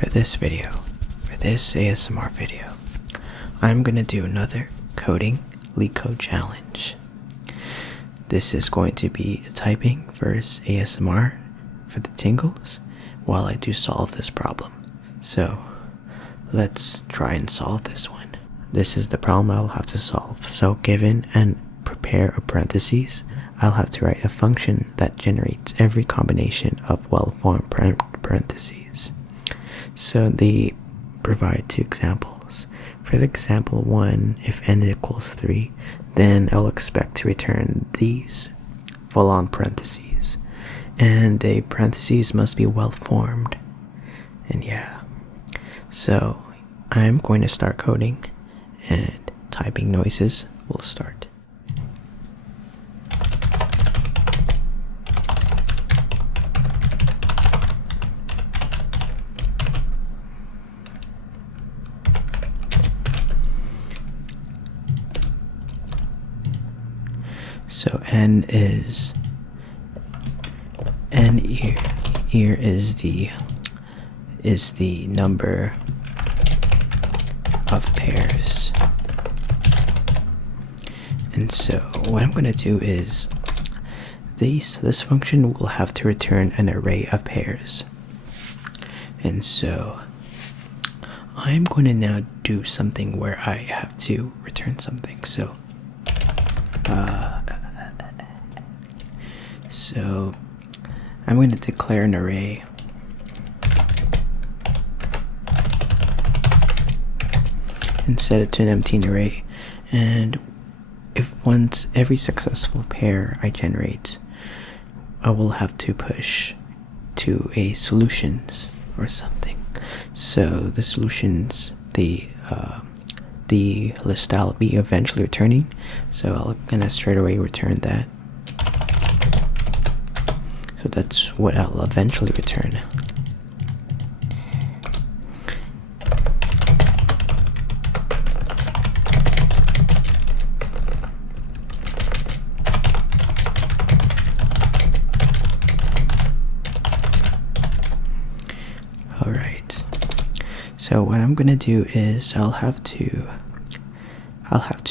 For this ASMR video, I'm gonna do another coding LeetCode challenge. This is going to be typing versus ASMR for the tingles while I do solve this problem. So let's try and solve this one. This is the problem I'll have to solve. So given and prepare a parentheses, I'll have to write a function that generates every combination of well-formed parentheses. So they provide two examples. For the example 1, if n equals 3, then I'll expect to return these full-on parentheses. And a parentheses must be well-formed. And yeah. So I'm going to start coding, and typing noises will start. So n here is the number of pairs. And so what I'm going to do is this function will have to return an array of pairs. And so I'm going to now do something where I have to return something. So I'm going to declare an array and set it to an empty array. And if once every successful pair I generate, I will have to push to a solutions or something. So the solutions, the list I'll be eventually returning. So I'm gonna straight away return that. So that's what I'll eventually return. Alright. So what I'm gonna do is I'll have to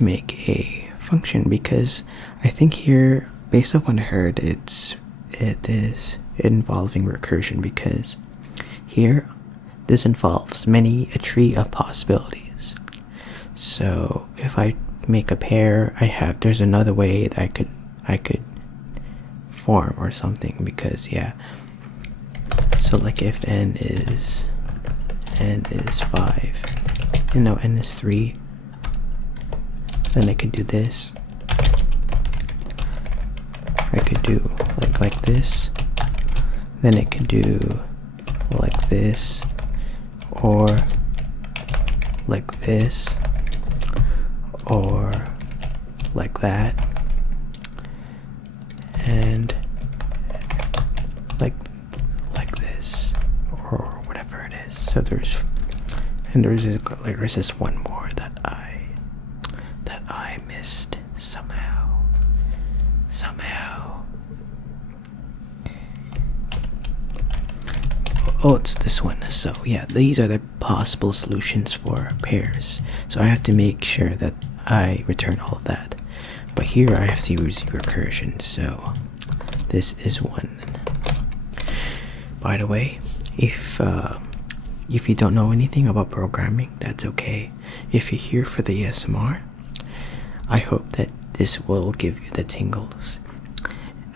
make a function, because I think here, based on what I heard, it is involving recursion, because here this involves a tree of possibilities. So if I make a pair, there's another way that I could form or something, because yeah. So like if n is 5, n is 3, then I could do this. I could do like this, then it could do like this, or like this, or like that, and like this, or whatever it is. So there's this one more that I missed somehow. Oh, it's this one. So yeah, these are the possible solutions for pairs. So I have to make sure that I return all of that. But here I have to use recursion. So this is one. By the way, if you don't know anything about programming, that's okay. If you're here for the ASMR, I hope that this will give you the tingles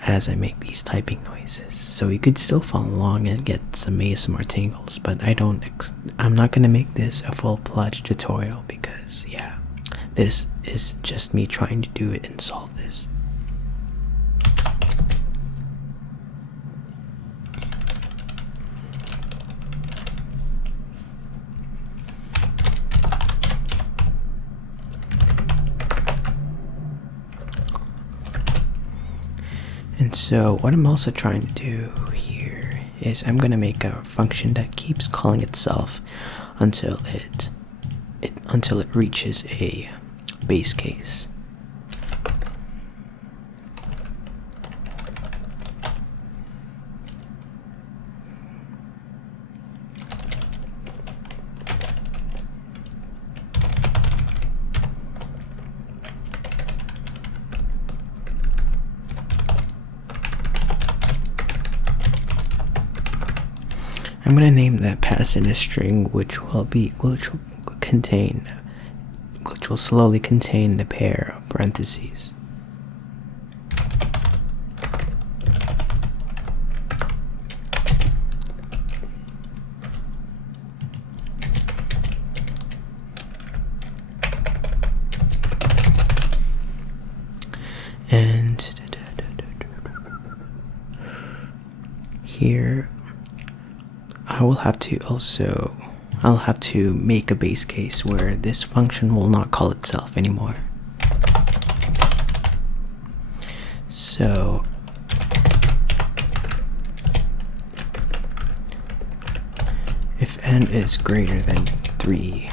as I make these typing noises. So you could still follow along and get some ASMR tingles, but I'm not gonna make this a full-fledged tutorial, because yeah, this is just me trying to do it and solve this. And so what I'm also trying to do here is I'm going to make a function that keeps calling itself until it reaches a base case. I'm gonna name that pass in a string which will slowly contain the pair of parentheses. And here I'll have to make a base case where this function will not call itself anymore. So if n is greater than 3,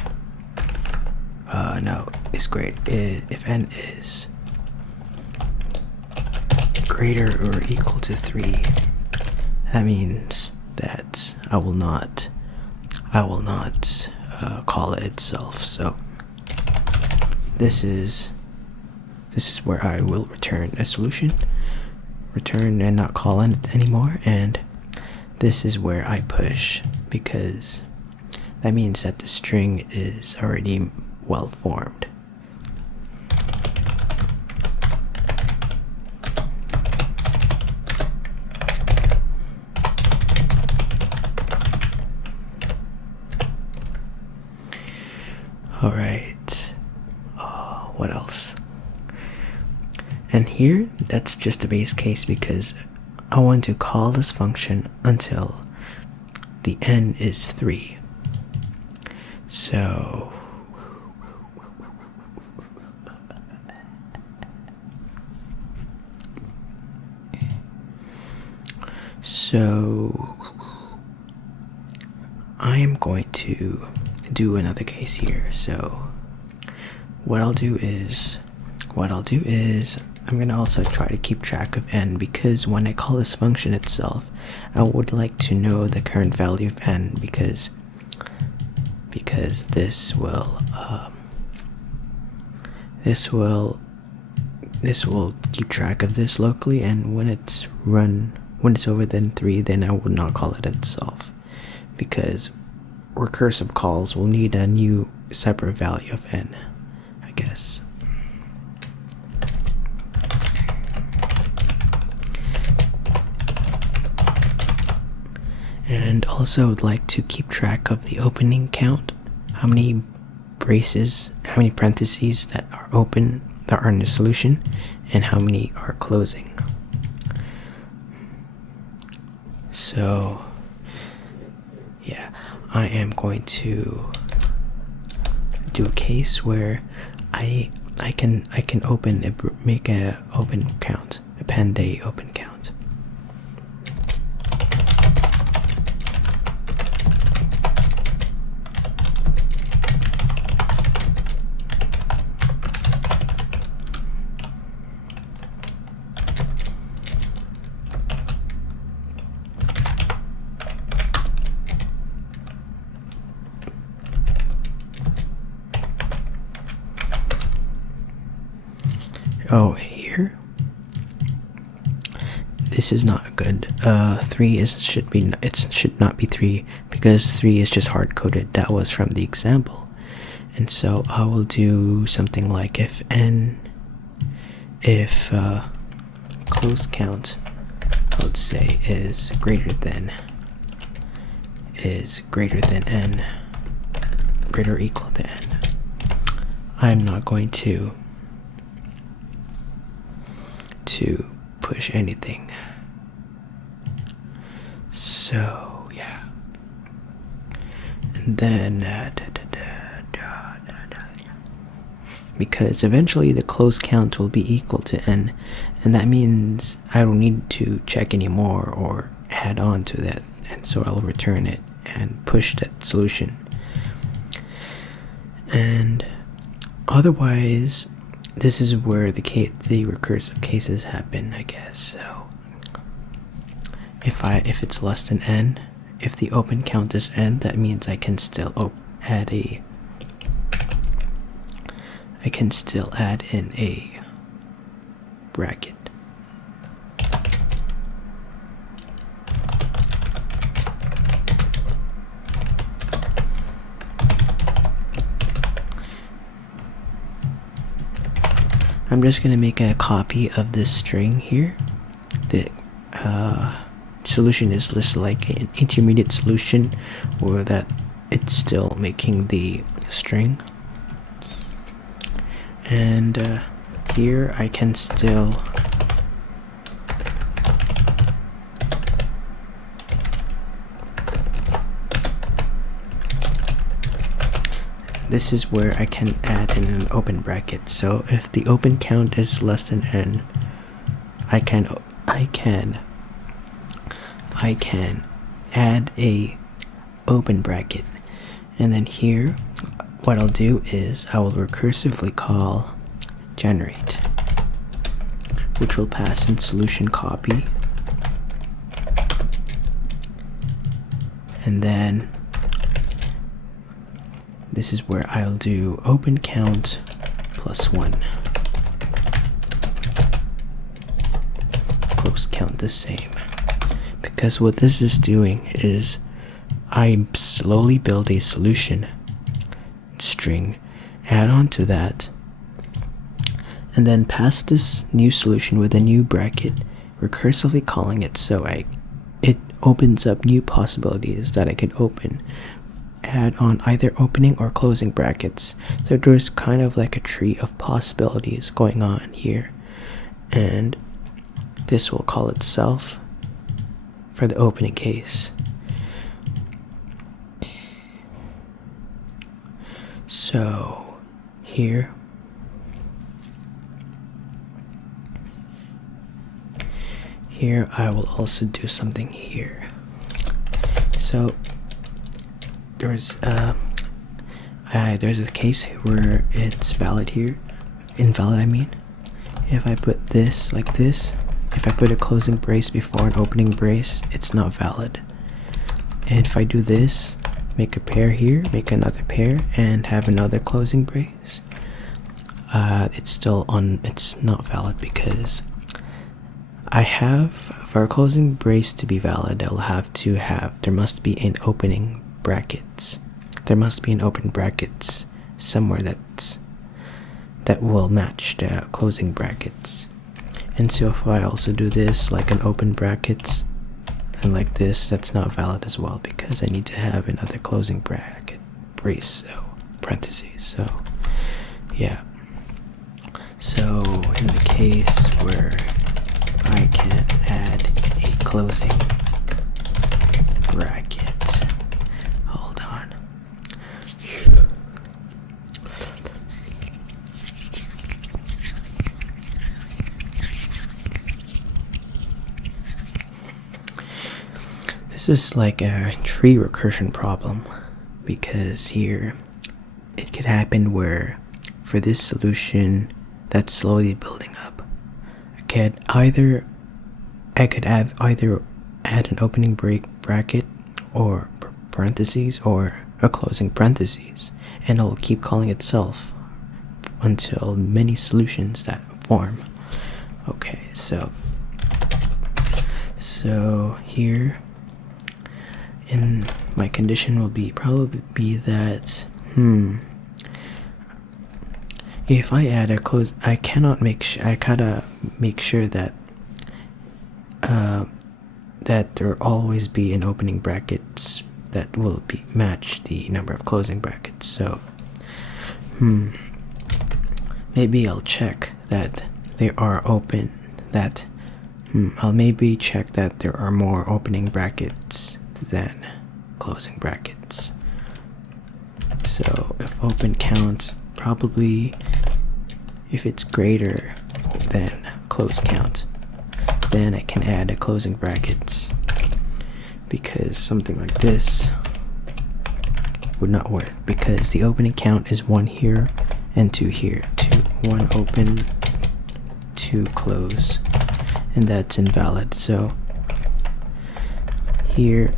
if n is greater or equal to 3, that means that I will not call it itself. So this is where I will return a solution, return and not call it anymore, and this is where I push, because that means that the string is already well formed. Alright, what else? And here, that's just a base case because I want to call this function until the n is 3. So I am going to do another case here. So what I'll do is I'm gonna also try to keep track of n, because when I call this function itself, I would like to know the current value of n, because this will keep track of this locally, and when it's over than 3, then I would not call it itself, because recursive calls will need a new separate value of n, I guess. And also would like to keep track of the opening count, how many parentheses that are open, that are in the solution, and how many are closing. So yeah, I am going to do a case where I can make a open count, append a open count. Oh, here, this is not good. 3 should not be 3, because 3 is just hard coded. That was from the example, and so I will do something like if close count, let's say, is greater than n, greater or equal to n, I'm not going to push anything. So yeah, and then because eventually the close count will be equal to n, and that means I don't need to check anymore or add on to that, and so I'll return it and push that solution. And otherwise, this is where the recursive cases happen, I guess. So if it's less than n, if the open count is n, that means I can still add in a bracket. I'm just gonna make a copy of this string here. The solution is just like an intermediate solution, or that it's still making the string. And here I can still this is where I can add in an open bracket. So if the open count is less than n, I can add a open bracket. And then here what I'll do is I will recursively call generate, which will pass in solution copy, and then this is where I'll do open count plus 1, close count the same. Because what this is doing is I slowly build a solution string, add on to that, and then pass this new solution with a new bracket, recursively calling it, so it opens up new possibilities that I can open, add on either opening or closing brackets. So there's kind of like a tree of possibilities going on here, and this will call itself for the opening case. So here I will also do something here. So there's a case where it's valid here, invalid I mean. If I put this like this, if I put a closing brace before an opening brace, it's not valid. And if I do this, make a pair here, make another pair, and have another closing brace, it's not valid, because I have, for a closing brace to be valid, there must be an opening brackets. There must be an open brackets somewhere that will match the closing brackets. And so if I also do this like an open brackets and like this, that's not valid as well, because I need to have another closing bracket brace, so parentheses. So yeah, so in the case where I can add a closing bracket, hold on. This is like a tree recursion problem, because here it could happen where for this solution that's slowly building up, I could add an opening bracket or parentheses or a closing parentheses, and it'll keep calling itself until many solutions that form. Okay, so here in my condition will probably be that if I add a close, I gotta make sure that that there always be an opening brackets that will match the number of closing brackets. So maybe I'll check that they are open, I'll maybe check that there are more opening brackets than closing brackets. So if open count, probably if it's greater than close count, then I can add a closing brackets, because something like this would not work, because the opening count is 1 here and 2 here. 1 open, 2 close, and that's invalid. So here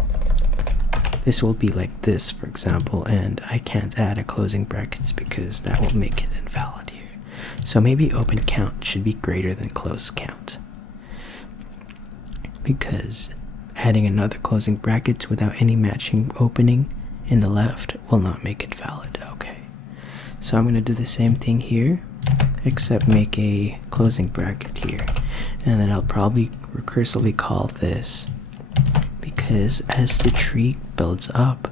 this will be like this, for example, and I can't add a closing brackets because that will make it invalid here. So maybe open count should be greater than close count, because adding another closing brackets without any matching opening in the left will not make it valid. Okay, so I'm going to do the same thing here, except make a closing bracket here, and then I'll probably recursively call this, because as the tree builds up,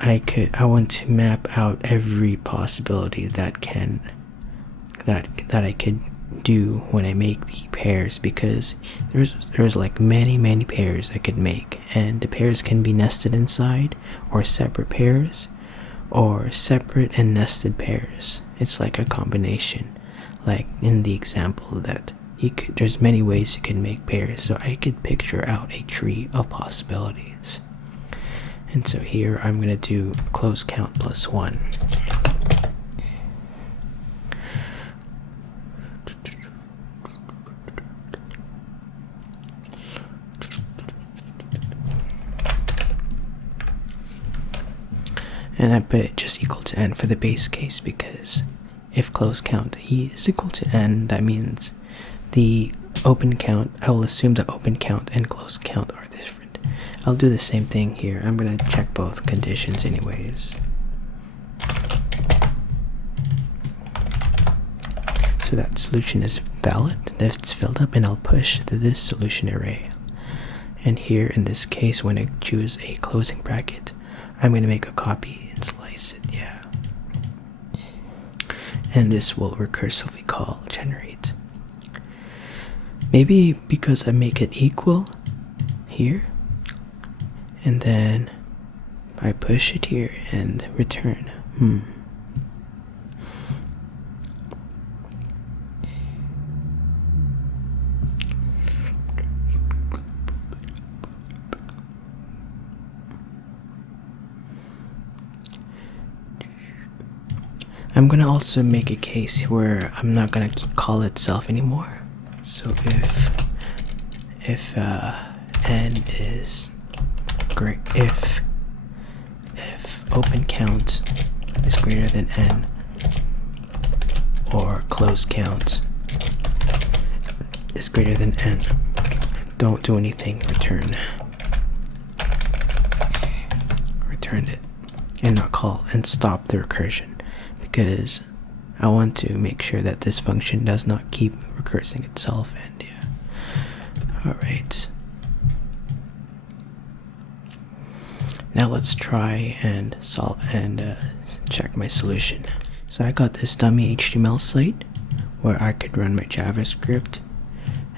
I want to map out every possibility that I could do when I make the pairs, because there's like many pairs I could make, and the pairs can be nested inside, or separate pairs, or separate and nested pairs. It's like a combination, like in the example that there's many ways you can make pairs, so I could picture out a tree of possibilities. And so here I'm going to do close count plus 1. And I put it just equal to n for the base case, because if close count e is equal to n, that means the open count, I will assume the open count and close count are different. I'll do the same thing here. I'm going to check both conditions anyways. So that solution is valid if it's filled up, and I'll push to this solution array. And here in this case, when I choose a closing bracket, I'm going to make a copy and slice it, yeah. And this will recursively call generate. Maybe because I make it equal here, and then I push it here and return. I'm gonna also make a case where I'm not gonna call itself anymore. So if n is great, if open count is greater than n, or close count is greater than n, don't do anything. Return it, and not call, and stop the recursion, because I want to make sure that this function does not keep recursing itself. And yeah, alright, now let's try and solve and check my solution. So I got this dummy HTML site where I could run my JavaScript,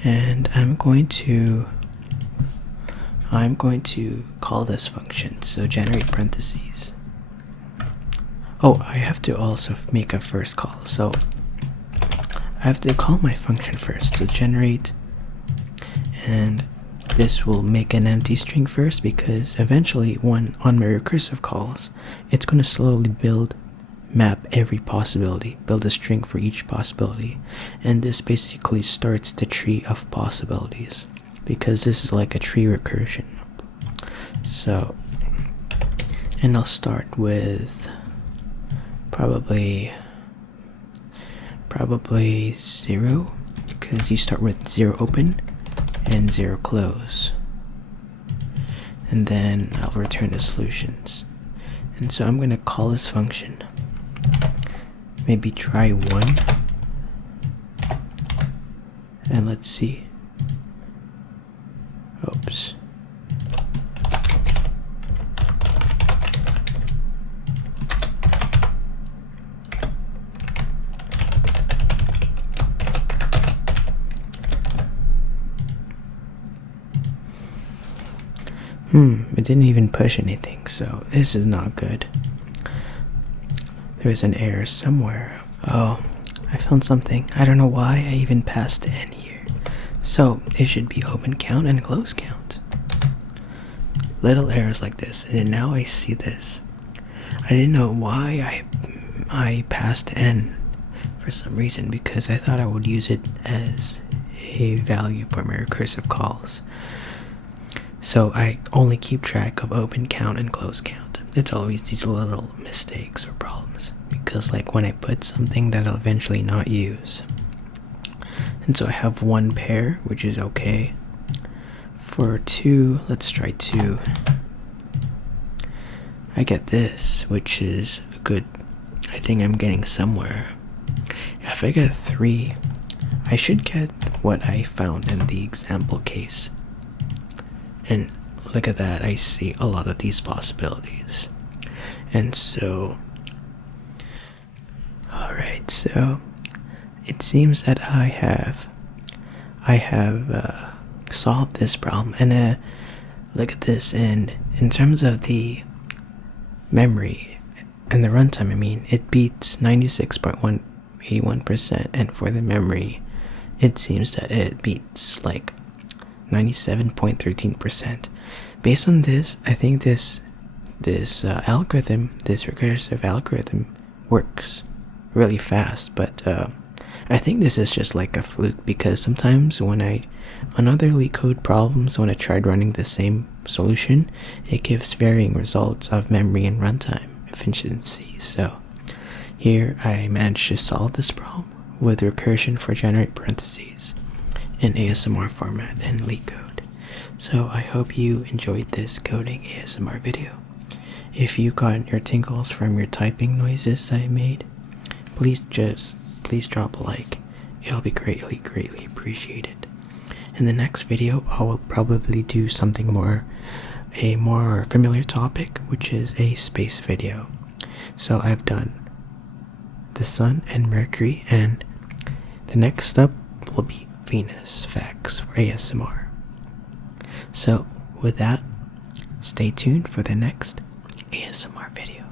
and I'm going to call this function. So generate parentheses. Oh, I have to also make a first call, so I have to call my function first. So generate, and this will make an empty string first, because eventually on my recursive calls, it's going to slowly map every possibility, build a string for each possibility, and this basically starts the tree of possibilities, because this is like a tree recursion. So, and I'll start with probably 0, because you start with 0 open and 0 close, and then I'll return the solutions. And so I'm going to call this function, maybe try 1, and let's see. Oops. It didn't even push anything, so this is not good. There's an error somewhere. Oh, I found something. I don't know why I even passed the n here. So it should be open count and close count. Little errors like this, and now I see this. I didn't know why I passed n for some reason, because I thought I would use it as a value for my recursive calls. So I only keep track of open count and close count. It's always these little mistakes or problems, because like when I put something that I'll eventually not use. And so I have 1 pair, which is okay. For 2, let's try 2. I get this, which is good. I think I'm getting somewhere. If I get 3, I should get what I found in the example case. And look at that, I see a lot of these possibilities. And so, alright, so it seems that I have solved this problem. And look at this, and in terms of the memory and the runtime, I mean, it beats 96.181%, and for the memory, it seems that it beats like 97.13%. Based on this, I think this algorithm, this recursive algorithm, works really fast. But I think this is just like a fluke, because sometimes on other LeetCode problems, when I tried running the same solution, it gives varying results of memory and runtime efficiency. So here I managed to solve this problem with recursion for generate parentheses in ASMR format in LeetCode. So I hope you enjoyed this coding ASMR video. If you got your tingles from your typing noises that I made, please drop a like. It'll be greatly appreciated. In the next video, I will probably do something a more familiar topic, which is a space video. So I've done the Sun and Mercury, and the next up will be Venus facts for ASMR. So with that, stay tuned for the next ASMR video.